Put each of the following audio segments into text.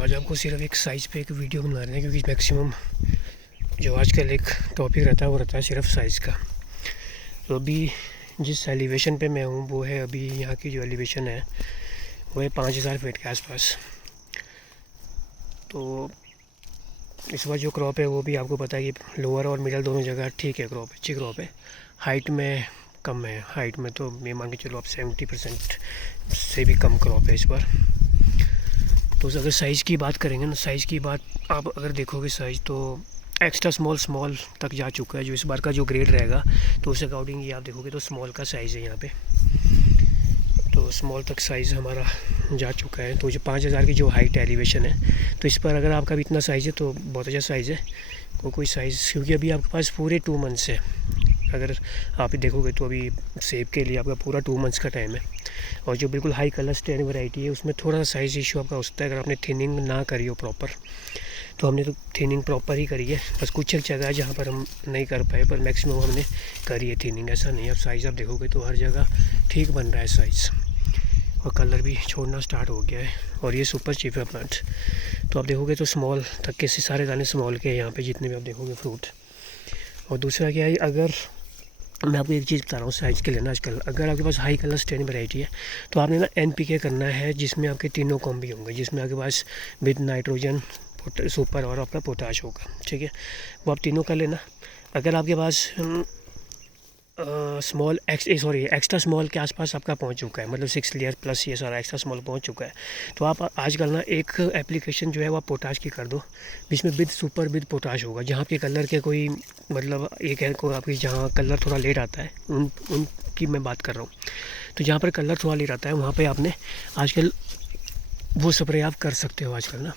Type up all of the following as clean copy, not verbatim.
आज आपको सिर्फ एक साइज़ पे एक वीडियो बना रहे हैं, क्योंकि मैक्सिमम जो आजकल एक टॉपिक रहता है वो रहता है सिर्फ साइज़ का। तो अभी जिस एलिवेशन पे मैं हूँ वो है, अभी यहाँ की जो एलिवेशन है वो है 5000 फीट के आसपास। तो इस बार जो क्रॉप है वो भी आपको पता है कि लोअर और मिडल दोनों जगह ठीक है, क्रॉप अच्छी क्रॉप है। हाइट में कम है, हाइट में तो मैं मान के चलो आप 70% से भी कम क्रॉप है इस बार। तो अगर साइज़ की बात करेंगे ना, साइज़ की बात आप अगर देखोगे साइज़ तो एक्स्ट्रा स्मॉल तक जा चुका है जो इस बार का जो ग्रेड रहेगा। तो उस अकॉर्डिंग ये आप देखोगे तो स्मॉल का साइज़ है यहाँ पे, तो स्मॉल तक साइज़ हमारा जा चुका है। तो जो 5000 की जो हाइट एलिवेशन है, तो इस पर अगर आपका भी इतना साइज़ है तो बहुत अच्छा साइज़ है। कोई साइज़, क्योंकि अभी आपके पास पूरे 2 मंथ्स है। अगर आप देखोगे तो अभी सेब के लिए आपका पूरा 2 मंथ्स का टाइम है। और जो बिल्कुल हाई कलर स्टैंड वैरायटी है उसमें थोड़ा सा साइज़ इशू आपका होता है अगर आपने थिनिंग ना करी हो प्रॉपर। तो हमने तो थिनिंग प्रॉपर ही करी है, बस कुछ एक जगह है जहाँ पर हम नहीं कर पाए, पर मैक्सिमम हमने करी है थिनिंग। ऐसा नहीं, अब साइज़ आप देखोगे तो हर जगह ठीक बन रहा है साइज़, और कलर भी छोड़ना स्टार्ट हो गया है। और ये सुपर चीफ है प्लांट, तो आप देखोगे तो स्मॉल तक के सारे दाने स्मॉल के हैं यहाँ पे जितने भी आप देखोगे फ्रूट। और दूसरा क्या है, अगर मैं आपको एक चीज़ बता रहा हूँ साइज़ के लिए ना, आजकल अगर आपके पास हाई कलर स्टैंड वैरायटी है तो आपने ना NPK करना है, जिसमें आपके तीनों कॉम्बी होंगे, जिसमें आपके पास विद नाइट्रोजन, सुपर और आपका पोटाश होगा। ठीक है, वो आप तीनों कर लेना। अगर आपके पास स्मॉल एक्स्ट्रा स्मॉल के आसपास आपका पहुंच चुका है, मतलब 6 लेयर प्लस ये सारा एक्स्ट्रा स्मॉल पहुंच चुका है, तो आप आजकल ना एक एप्लीकेशन जो है वो आप पोटाश की कर दो, जिसमें विद सुपर विद पोटाश होगा। जहाँ पे कलर के कोई मतलब एक है को आपकी, जहाँ कलर थोड़ा लेट आता है उनकी मैं बात कर रहा हूँ। तो जहाँ पर कलर थोड़ा लेट आता है वहाँ पर आपने आजकल वो स्प्रे आप कर सकते हो आजकल ना।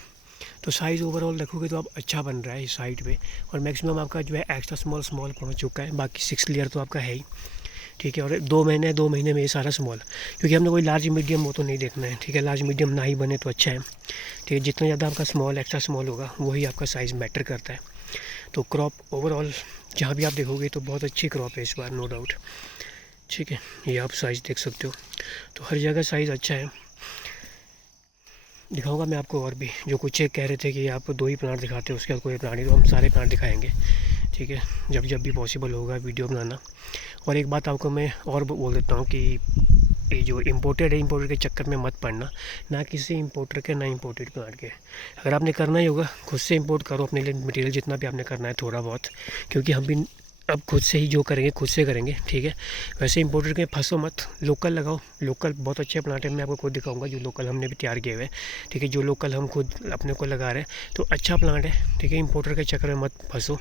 तो साइज़ ओवरऑल देखोगे तो आप अच्छा बन रहा है इस साइड पे, और मैक्सिमम आपका जो है एक्स्ट्रा स्मॉल पहुंच चुका है। बाकी 6 लेयर तो आपका है ही, ठीक है। और 2 महीने में ये सारा स्मॉल, क्योंकि हमने कोई लार्ज मीडियम वो तो नहीं देखना है, ठीक है। लार्ज मीडियम ना ही बने तो अच्छा है, ठीक है। जितना ज़्यादा आपका स्मॉल एक्स्ट्रा स्मॉल होगा वही आपका साइज़ मैटर करता है। तो क्रॉप ओवरऑल जहाँ भी आप देखोगे तो बहुत अच्छी क्रॉप है इस बार, नो डाउट, ठीक है। ये आप साइज़ देख सकते हो, तो हर जगह साइज़ अच्छा है। दिखाऊंगा मैं आपको और भी, जो कुछ एक कह रहे थे कि आप 2 ही प्लांट दिखाते हो उसके बाद कोई प्लांट नहीं, तो हम सारे प्लांट दिखाएंगे, ठीक है, जब भी पॉसिबल होगा वीडियो बनाना। और एक बात आपको मैं और बोल देता हूँ कि ये जो इम्पोर्टेड है, इम्पोर्टेड के चक्कर में मत पड़ना, ना किसी इम्पोर्टर के ना इम्पोर्टेड प्लांट के। अगर आपने करना ही होगा खुद से इम्पोर्ट करो अपने लिए मटेरियल, जितना भी आपने करना है थोड़ा बहुत, क्योंकि हम भी अब खुद से ही जो करेंगे खुद से करेंगे, ठीक है। वैसे इम्पोर्टेड के फंसो मत, लोकल लगाओ। लोकल बहुत अच्छे प्लांट है, मैं आपको खुद दिखाऊंगा जो लोकल हमने भी तैयार किए हुए हैं, ठीक है। जो लोकल हम खुद अपने को लगा रहे हैं तो अच्छा प्लांट है, ठीक है। इम्पोर्टर के चक्कर में मत फंसो,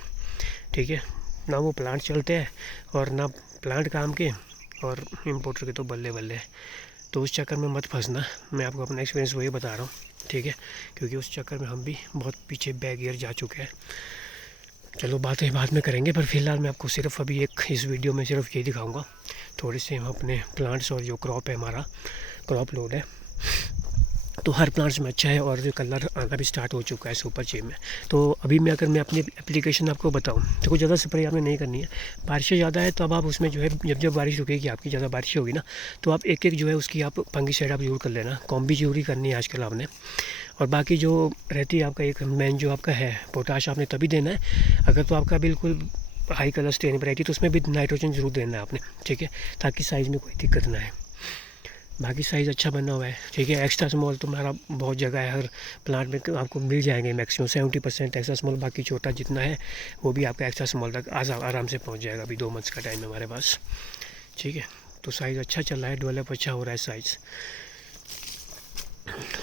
ठीक है। ना वो प्लांट चलते हैं और ना प्लांट काम के, और इम्पोर्टर के तो बल्ले बल्ले है। तो उस चक्कर में मत फंसना, मैं आपको अपना एक्सपीरियंस वही बता रहा हूँ, ठीक है। क्योंकि उस चक्कर में हम भी बहुत पीछे बैक ईयर जा चुके हैं। चलो बातें बाद में करेंगे, पर फिलहाल मैं आपको सिर्फ अभी एक इस वीडियो में सिर्फ ये दिखाऊंगा थोड़े से हम अपने प्लांट्स, और जो क्रॉप है हमारा क्रॉप लोड है तो हर प्लांट्स में अच्छा है, और जो कलर आना भी स्टार्ट हो चुका है सुपर चीफ में। तो अभी मैं अगर मैं अपनी एप्लीकेशन आपको बताऊं तो कुछ ज़्यादा स्प्रे आपने नहीं करनी है। बारिशें ज़्यादा है तो अब आप उसमें जो है जब बारिश रुकेगी, आपकी ज़्यादा बारिश होगी ना, तो आप एक जो है उसकी आप फंगिसाइड आप ज़रूर कर लेना, कॉम्बी जरूरी करनी है आजकल आपने। और बाकी जो रहती है आपका एक मेन जो आपका है पोटाश, आपने तभी देना है अगर तो आपका बिल्कुल हाई कलर स्टेन वैरायटी, तो उसमें भी नाइट्रोजन ज़रूर देना है आपने, ठीक है, ताकि साइज़ में कोई दिक्कत ना है। बाकी साइज़ अच्छा बना हुआ है, ठीक है। एक्स्ट्रा स्मॉल तो हमारा बहुत जगह है, हर प्लांट में आपको मिल जाएंगे मैक्सिमम 70% एक्स्ट्रा स्मॉल। बाकी छोटा जितना है वो भी आपका एक्स्ट्रा स्मॉल तक आराम से पहुंच जाएगा। अभी 2 मंथ्स का टाइम है हमारे पास, ठीक है। तो साइज़ अच्छा चल रहा है, डेवलप अच्छा हो रहा है साइज़।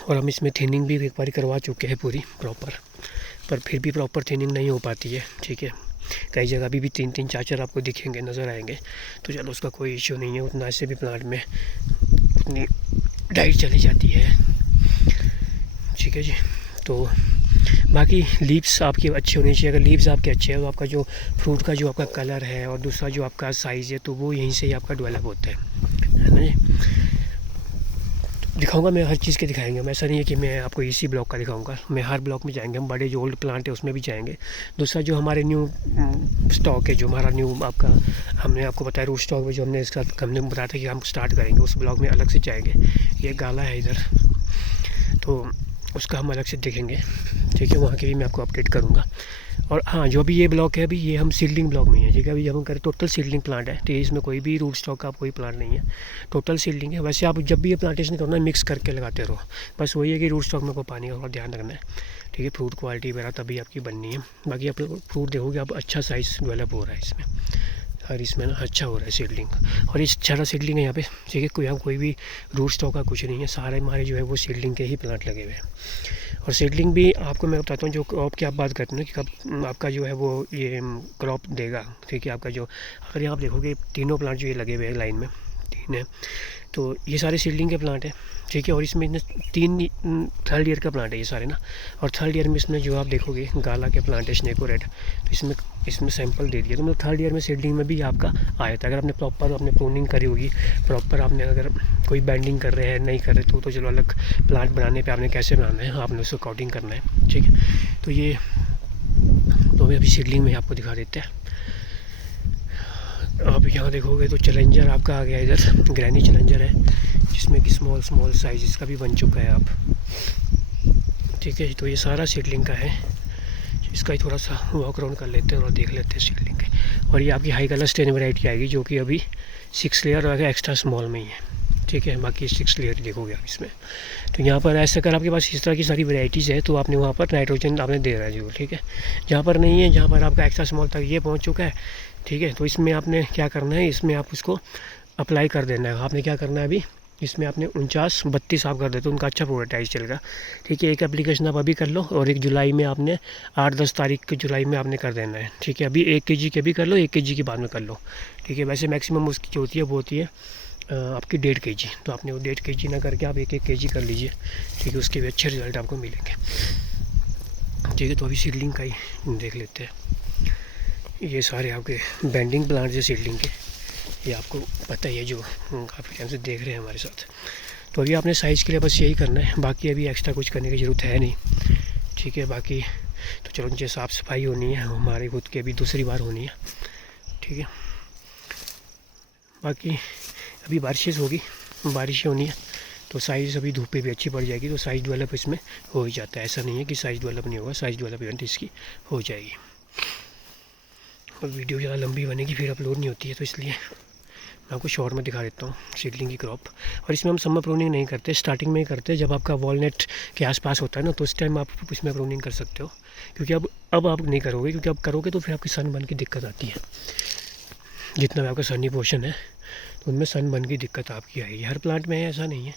और हम इसमें थिनिंग भी एक बार करवा चुके हैं पूरी प्रॉपर, पर फिर भी प्रॉपर थिनिंग नहीं हो पाती है, ठीक है। कई जगह अभी भी 3 4 आपको दिखेंगे, नज़र आएंगे। तो चलो उसका कोई इशू नहीं है, उतना ऐसे भी प्लांट में उतनी डाइट चली जाती है, ठीक है जी। तो बाकी लीव्स आपकी अच्छी होनी चाहिए। अगर लीव्स आपके अच्छे हैं तो आपका जो फ्रूट का जो आपका कलर है और दूसरा जो आपका साइज़ है तो वो यहीं से ही आपका डेवलप होता है ना जी। दिखाऊंगा मैं, हर चीज़ के दिखाएंगे हम, ऐसा नहीं है कि मैं आपको इसी ब्लॉक का दिखाऊंगा, मैं हर ब्लॉक में जाएंगे हम, बड़े जो ओल्ड प्लांट है उसमें भी जाएंगे। दूसरा जो हमारे न्यू स्टॉक है, जो हमारा न्यू आपका हमने आपको बताया रूट स्टॉक में जो हमने बताया था कि हम स्टार्ट करेंगे, उस ब्लॉक में अलग से जाएंगे। ये गाला है इधर, तो उसका हम अलग से देखेंगे, ठीक है। वहाँ के भी मैं आपको अपडेट करूँगा। और हाँ, जो भी ये ब्लॉक है अभी ये हम सीडलिंग ब्लॉक में है, ठीक है। अभी जब हम करें टोटल सीडलिंग प्लांट है, तो इसमें कोई भी रूट स्टॉक का कोई प्लांट नहीं है, टोटल सीडलिंग है। वैसे आप जब भी ये प्लांटेशन करना है मिक्स करके लगाते रहो, बस वही है कि रूट स्टॉक में को पानी का ध्यान रखना है, ठीक है। फ्रूट क्वालिटी वगैरह तभी आपकी बननी है। बाकी आप फ्रूट देखोगे आप अच्छा साइज़ डेवलप हो रहा है इसमें, और इसमें ना अच्छा हो रहा है सीडलिंग। और इस सारा सीडलिंग है यहाँ पे, ठीक है। यहाँ कोई भी रूट स्टॉक का कुछ नहीं है, सारे हमारे जो है वो सीडलिंग के ही प्लांट लगे हुए हैं। और सीडलिंग भी आपको मैं बताता हूँ, जो क्रॉप की आप बात करते हैं कि कब आपका जो है वो ये क्रॉप देगा, ठीक है। आपका जो अगर यहाँ आप देखोगे तीनों प्लांट जो ये लगे हुए हैं लाइन में, 3 है, तो ये सारे सीडलिंग के प्लांट हैं, ठीक है। और इसमें 3 थर्ड ईयर का प्लांट है ये सारे ना। और थर्ड ईयर में इसमें जो आप देखोगे गाला के प्लांट है, स्नेको रेड, तो इसमें सैंपल दे दिया। तो मतलब थर्ड ईयर में सीडलिंग में भी आपका आया था। अगर आपने प्रॉपर आपने प्रूनिंग करी होगी, प्रॉपर आपने अगर कोई बैंडिंग कर रहे हैं नहीं कर रहे तो चलो अलग, प्लांट बनाने पे आपने कैसे बनाना है, आपने उसको काउटिंग करना है, ठीक है। तो ये तो हमें अभी सीडलिंग में आपको दिखा देते हैं। आप यहाँ देखोगे तो चैलेंजर आपका आ गया इधर, ग्रैनी चैलेंजर है, जिसमें कि स्मॉल साइज इसका भी बन चुका है आप, ठीक है। तो ये सारा सीडलिंग का है, इसका ही थोड़ा सा वॉक राउंड कर लेते हैं और देख लेते हैं सीडलिंग के। और ये आपकी हाई कलर स्टेन वैरायटी आएगी, जो कि अभी 6 लेयर और एक्स्ट्रा स्मॉल में ही है, ठीक है। बाकी 6 लेयर देखोगे आप इसमें। तो यहाँ पर ऐसा अगर आपके पास इस तरह की सारी वैरायटीज़ है तो आपने वहाँ पर नाइट्रोजन आपने दे रहा है जो, ठीक है। जहाँ पर नहीं है, जहाँ पर आपका एक्स्ट्रा स्मॉल तक ये पहुँच चुका है, ठीक है, तो इसमें आपने क्या करना है, इसमें आप उसको अप्लाई कर देना है। आपने क्या करना है अभी इसमें आपने 49-32 आप कर देते हो, उनका अच्छा प्रोडक्टाइज चलेगा, ठीक है। एक एप्लीकेशन आप अभी कर लो और 1 जुलाई में आपने 8-10 तारीख जुलाई में आपने कर देना है, ठीक है। अभी 1 kg के भी कर लो, 1 kg के बाद में कर लो, ठीक है। वैसे मैक्सिमम उसकी जो होती है वो होती है आपकी 1.5 kg, तो आपने वो 1.5 kg ना करके आप 1-1 kg कर लीजिए, ठीक है। उसके भी अच्छे रिजल्ट आपको मिलेंगे, ठीक है। तो अभी सीडलिंग का ही देख लेते हैं। ये सारे आपके बेंडिंग प्लांट है सीडलिंग के, ये आपको पता ही है जो काफ़ी टाइम से देख रहे हैं हमारे साथ। तो अभी आपने साइज़ के लिए बस यही करना है, बाकी अभी एक्स्ट्रा कुछ करने की ज़रूरत है नहीं, ठीक है। बाकी तो चलो नीचे साफ़ सफाई होनी है, हमारे खुद की अभी दूसरी बार होनी है, ठीक है। बाकी अभी बारिश होगी, बारिश होनी है तो साइज़ अभी धूप पे भी अच्छी पड़ जाएगी, तो साइज़ डेवलप इसमें हो ही जाता है। ऐसा नहीं है कि साइज़ डेवलप नहीं होगा, साइज़ डेवलपमेंट इसकी हो जाएगी। और वीडियो ज़्यादा लंबी बनेगी फिर अपलोड नहीं होती है, तो इसलिए मैं आपको शॉर्ट में दिखा देता हूँ सीडलिंग की क्रॉप। और इसमें हम समर प्रूनिंग नहीं करते, स्टार्टिंग में ही करते हैं। जब आपका वॉलनट के आसपास होता है ना, तो उस टाइम आप इसमें प्रूनिंग कर सकते हो, क्योंकि अब आप नहीं करोगे, क्योंकि अब करोगे तो फिर आपकी सनबर्न की दिक्कत आती है। जितना भी आपका सनी पोर्शन है तो उनमें सनबर्न की दिक्कत आपकी आएगी। हर प्लांट में ऐसा नहीं है,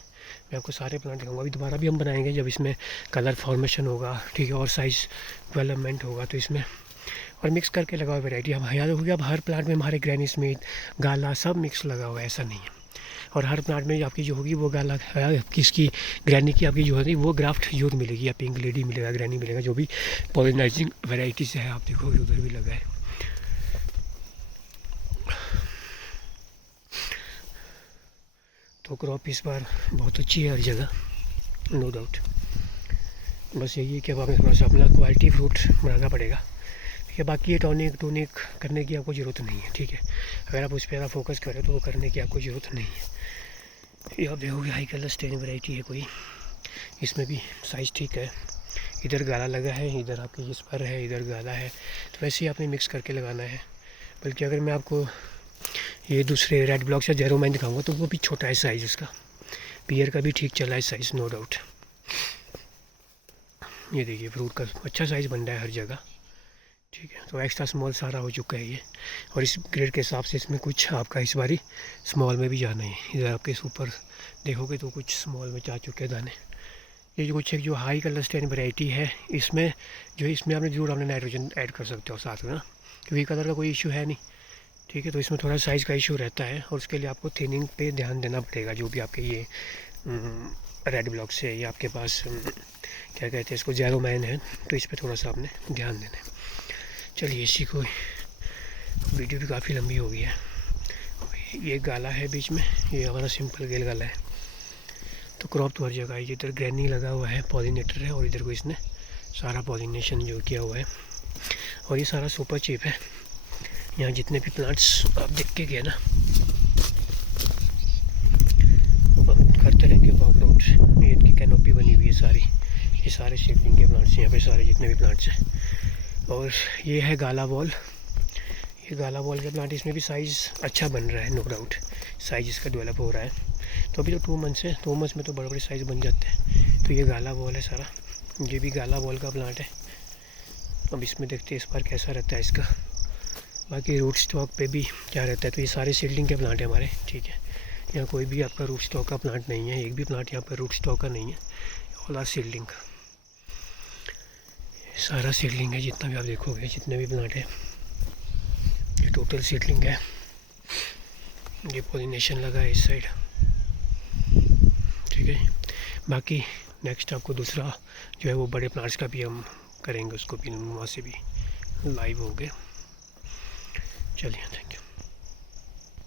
मैं आपको सारे प्लांट दिखाऊंगा। अभी दोबारा भी हम बनाएंगे जब इसमें कलर फॉर्मेशन होगा, ठीक है, और साइज़ डेवलपमेंट होगा, तो इसमें और मिक्स करके लगा हुआ वैरायटी। अब याद होगी, अब हर प्लांट में हमारे ग्रैनी स्मिथ, गाला सब मिक्स लगा हुआ है, ऐसा नहीं है। और हर प्लांट में आपकी जो होगी वो गाला किसकी ग्रैनी की आपकी जो होगी वो ग्राफ्ट यूथ मिलेगी, या पिंक लेडी मिलेगा, ग्रैनी मिलेगा, जो भी पॉलिनाइजिंग वैरायटीज़ है आप देखोगे उधर भी लगा है। तो क्रॉप इस बार बहुत अच्छी है हर जगह, नो डाउट। बस यही है कि अब हमें थोड़ा सा अपना क्वालिटी फ्रूट बनाना पड़ेगा, ठीक है। बाकी ये टॉनिक करने की आपको ज़रूरत नहीं है, ठीक है। अगर आप उस पर ज़्यादा फोकस करें तो वो करने की आपको ज़रूरत नहीं है। ये आप देखोगे हाई कलर स्टेन वैरायटी है कोई, इसमें भी साइज़ ठीक है। इधर गाला लगा है, इधर आपकी इस पर है, इधर गाला है, तो वैसे ही आपने मिक्स करके लगाना है। बल्कि अगर मैं आपको ये दूसरे रेड ब्लॉक से जेरोमाइन दिखाऊंगा तो वो भी छोटा है साइज़ उसका, पियर का भी ठीक चला है साइज़, नो डाउट। ये देखिए फ्रूट का अच्छा साइज़ बन रहा है हर जगह, ठीक है। तो एक्स्ट्रा स्मॉल सारा हो चुका है ये, और इस ग्रेड के हिसाब से इसमें कुछ आपका इस बारी स्मॉल में भी जाना है। इधर आपके ऊपर देखोगे तो कुछ स्मॉल में जा चुके हैं दाने। ये जो कुछ एक जो हाई कलर स्टेन वैरायटी है, इसमें जो है इसमें आपने ज़रूर आपने नाइट्रोजन ऐड कर सकते हो साथ में ना, क्योंकि कलर का कोई इशू है नहीं, ठीक है। तो इसमें थोड़ा साइज़ का इशू रहता है, और उसके लिए आपको थिनिंग पे ध्यान देना पड़ेगा। जो भी आपके ये रेड ब्लॉक से या आपके पास क्या कहते हैं इसको जेरोमाइन है, तो इस पर थोड़ा सा आपने ध्यान देना है। चलिए इसी को, वीडियो भी काफ़ी लंबी हो गई है। ये गाला है बीच में, ये हमारा सिंपल गेल गाला है। तो क्रॉप तो हर जगह है, इधर ग्रैनी लगा हुआ है, पॉलिनेटर है, और इधर को इसने सारा पॉलिनेशन जो किया हुआ है। और ये सारा सुपर चिप है। यहाँ जितने भी प्लांट्स आप देख के गए ना, अब हम करते रहेंगे वॉक राउंड। ये इनकी कैनोपी बनी हुई है सारी, ये बाकी सारे सीडलिंग के प्लांट्स यहाँ पे सारे जितने भी प्लांट्स हैं। और ये है गाला बॉल, ये गाला बॉल का प्लांट, इसमें भी साइज़ अच्छा बन रहा है, नो डाउट साइज़ इसका डेवलप हो रहा है। तो अभी तो 2 मंथ्स है, 2 मंथ्स में तो बड़े बड़े साइज़ बन जाते हैं। तो ये गाला बॉल है सारा, ये भी गाला बॉल का प्लांट है। अब इसमें देखते हैं इस बार कैसा रहता है इसका। बाकी रूट स्टॉक पे भी क्या रहता है, तो ये सारे सीडलिंग के प्लांट है हमारे, ठीक है। यहाँ कोई भी आपका रूट स्टॉक का प्लांट नहीं है, एक भी प्लांट यहाँ पर रूट स्टॉक का नहीं है, ऑल आर सीडलिंग का, सारा सीडलिंग है। जितना भी आप देखोगे, जितने भी प्लांट है, ये टोटल सीडलिंग है। ये पॉलिनेशन लगा है इस साइड, ठीक है। बाकी नेक्स्ट आपको दूसरा जो है वो बड़े प्लांट्स का भी हम करेंगे, उसको भी वहाँ से भी लाइव होंगे। चलिए, थैंक यू।